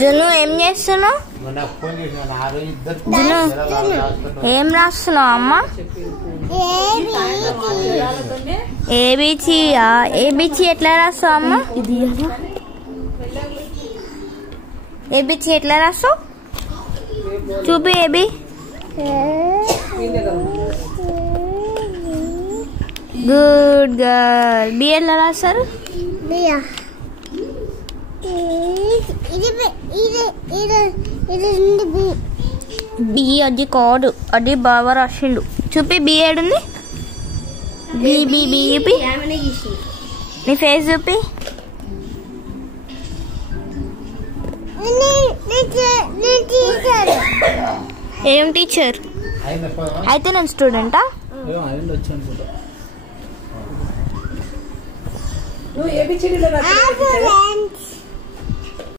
June ఏం చేస్తున్నావు? June ఏం రాస్తున్నావు అమ్మ? ఏబిసియా? ఏబిసి ఎట్లా రాస్తావు అమ్మ? ఏబిసి ఎట్లా రాస్తావు? చూపి ఏబి. Good girl. బి ఎట్లా రాస్తారు? బి అది కాదు, అది బాగా రాసిండు. చూపి బి ఏడుంది? బి బి బి చూపి. నీ ఫేస్ చూపి. ఏం టీచర్ అయితే నేను స్టూడెంటా?